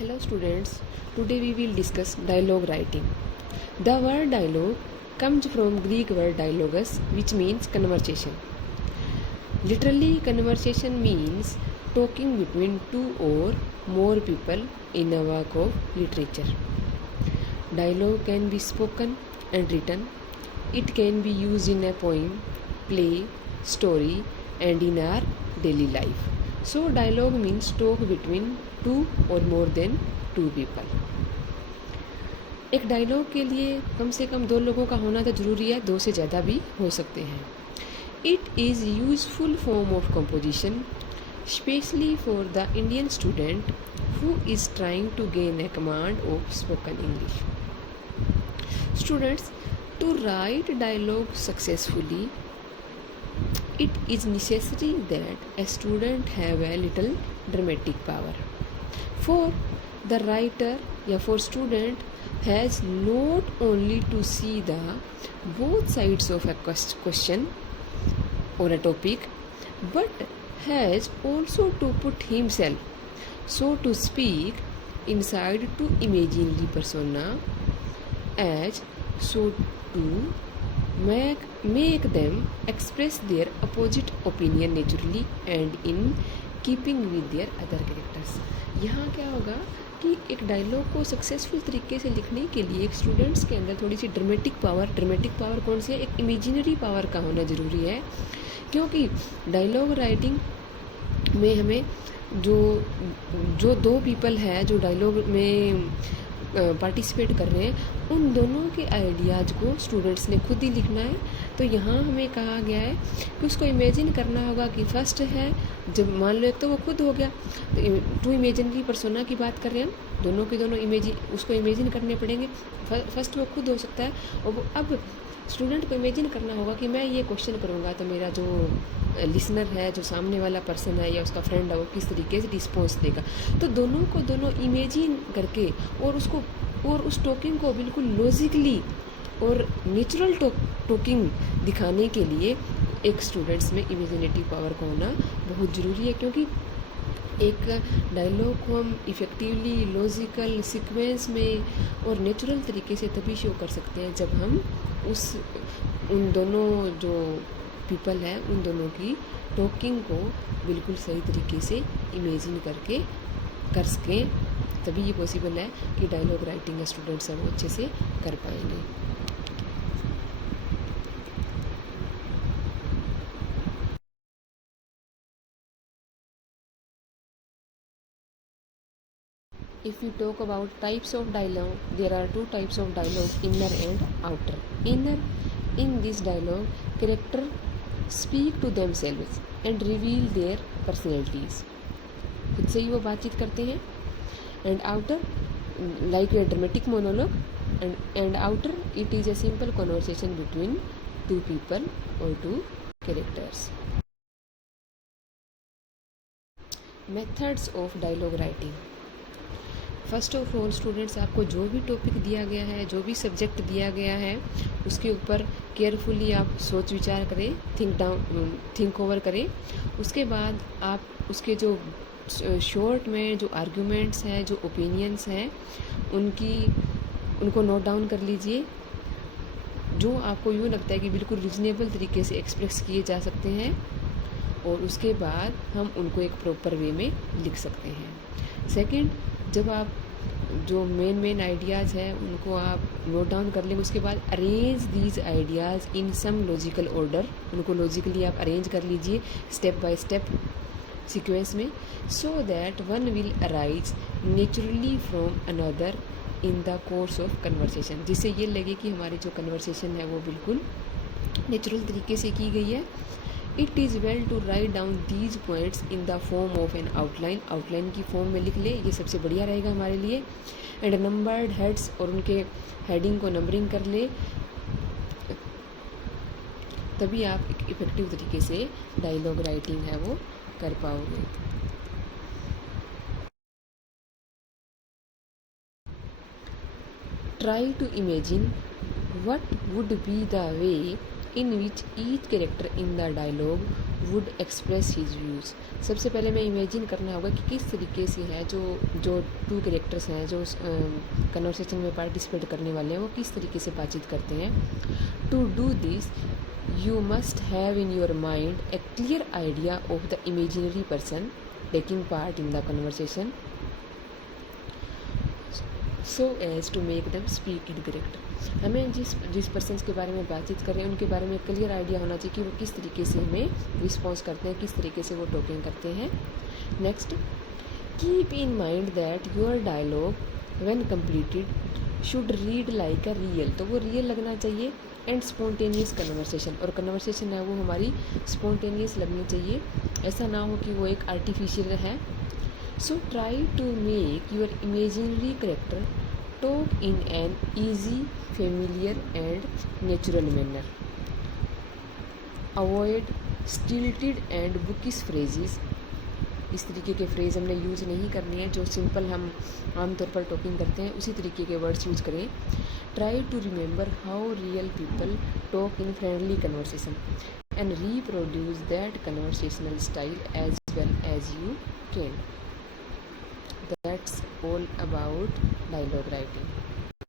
Hello students, today we will discuss dialogue writing. The word dialogue comes from Greek word dialogus, which means conversation. Literally, conversation means talking between two or more people in a work of literature. Dialogue can be spoken and written. It can be used in a poem, play, story, and in our daily life. So dialogue means talk between two और more than two people. एक dialogue के लिए कम से कम 2 लोगों का होना तो ज़रूरी है, 2 से ज़्यादा भी हो सकते हैं। It is useful form of composition specially for the Indian student who is trying to gain a command of spoken English. Students, to write dialogue successfully it is necessary that a student have a little dramatic power. For the writer या for student has not only to see the both sides of a question or a topic, but has also to put himself, so to speak, inside to imaginary persona as so to make them express their opposite opinion naturally and in keeping with their other characters. यहाँ क्या होगा कि एक dialogue को successful तरीके से लिखने के लिए एक स्टूडेंट्स के अंदर थोड़ी सी ड्रामेटिक पावर कौन सी है, एक इमेजिनरी पावर का होना ज़रूरी है। क्योंकि डायलॉग राइटिंग में हमें जो 2 पीपल है जो डायलॉग में पार्टिसिपेट कर रहे हैं, उन दोनों के आइडियाज़ को स्टूडेंट्स ने खुद ही लिखना है। तो यहाँ हमें कहा गया है कि उसको इमेजिन करना होगा कि फर्स्ट है, जब मान लो एक तो वो खुद हो गया, तो 2 इमेजिनरी पर्सोना की बात कर रहे हैं हम, दोनों के दोनों उसको इमेजिन करने पड़ेंगे। फर्स्ट वो खुद हो सकता है और वो अब स्टूडेंट को इमेजिन करना होगा कि मैं ये क्वेश्चन करूँगा तो मेरा जो लिसनर है, जो सामने वाला पर्सन है या उसका फ्रेंड है, वो किस तरीके से रिस्पॉन्स देगा। तो दोनों को दोनों इमेजिन करके और उस टॉकिंग को बिल्कुल लॉजिकली और नेचुरल टॉकिंग दिखाने के लिए एक स्टूडेंट्स में इमेजिनेटिव पावर का होना बहुत ज़रूरी है। क्योंकि एक डायलॉग को हम इफ़ेक्टिवली लॉजिकल सीक्वेंस में और नेचुरल तरीके से तभी शो कर सकते हैं जब हम उन दोनों जो पीपल हैं उन दोनों की टॉकिंग को बिल्कुल सही तरीके से इमेजिन करके कर सकें। तभी ये पॉसिबल है कि डायलॉग राइटिंग स्टूडेंट्स हैं वो अच्छे से कर पाएंगे। If we talk about types of dialogue, there are 2 types of dialogue, inner and outer. Inner, in this dialogue, character speak to themselves and reveal their personalities. खुद से ही वो बातचीत करते हैं। And outer, like a dramatic monologue, and outer, it is a simple conversation between 2 people or 2 characters. Methods of dialogue writing. First of all students, आपको जो भी topic दिया गया है, जो भी सब्जेक्ट दिया गया है, उसके ऊपर केयरफुली आप सोच विचार करें, थिंक ओवर करें। उसके बाद आप उसके जो शॉर्ट में जो आर्ग्यूमेंट्स हैं, जो ओपिनियंस हैं, उनको नोट डाउन कर लीजिए। जो आपको यूँ लगता है कि बिल्कुल रीजनेबल तरीके से एक्सप्रेस किए जा सकते हैं, और उसके बाद हम उनको एक प्रॉपर वे में लिख सकते हैं। सेकंड, जब आप जो मेन आइडियाज़ हैं उनको आप नोट डाउन कर लेंगे, उसके बाद arrange these ideas in some logical order, उनको लॉजिकली आप अरेंज कर लीजिए स्टेप बाय स्टेप सीक्वेंस में, so that one will arise naturally from another in the course of conversation, जिससे ये लगे कि हमारी जो कन्वर्सेशन है वो बिल्कुल नेचुरल तरीके से की गई है। It is well to write down these points in the form of an outline की फॉर्म में लिख ले, ये सबसे बढ़िया रहेगा हमारे लिए। एंड नंबर्ड हेड्स, और उनके हेडिंग को नंबरिंग कर ले, तभी आप एक इफेक्टिव तरीके से डायलॉग राइटिंग है वो कर पाओगे। Try to imagine what would be the way in which each character in the dialogue would express his views. सबसे पहले मैं इमेजिन करना होगा कि किस तरीके से है जो जो टू कैरेक्टर्स हैं जो कन्वर्सेशन में पार्टिसिपेट करने वाले हैं वो किस तरीके से बातचीत करते हैं। To do this you must have in your mind a clear idea of the imaginary person taking part in the conversation so as to make them speak in character। हमें जिस पर्सन्स के बारे में बातचीत कर रहे हैं उनके बारे में क्लियर आइडिया होना चाहिए कि वो किस तरीके से हमें रिस्पॉन्स करते हैं, किस तरीके से वो टॉकिंग करते हैं। Next, keep in mind that your dialogue when completed should read like a real, तो वो रियल लगना चाहिए। एंड स्पॉन्टेनियस कन्वर्सेशन, और कन्वर्सेशन है वो हमारी स्पॉन्टेनियस लगनी चाहिए, ऐसा ना हो कि वो एक आर्टिफिशियल है। So try to make your imaginary character talk in an easy, familiar and natural manner. Avoid stilted and bookish phrases, इस तरीके के फ्रेज हमने यूज़ नहीं करने हैं जो सिंपल हम आमतौर पर टॉकिंग करते हैं, उसी तरीके के वर्ड्स यूज़ करें। Try to remember how real people talk in friendly conversation and reproduce that conversational style as well as you can. That's all about dialogue writing.